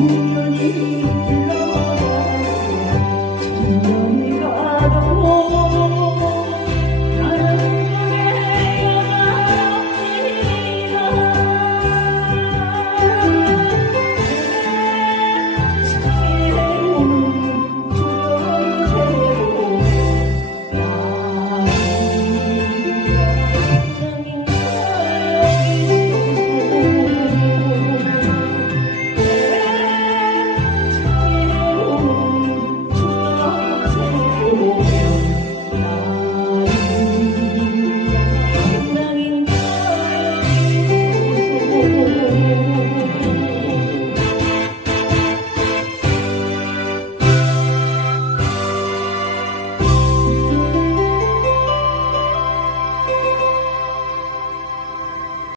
You.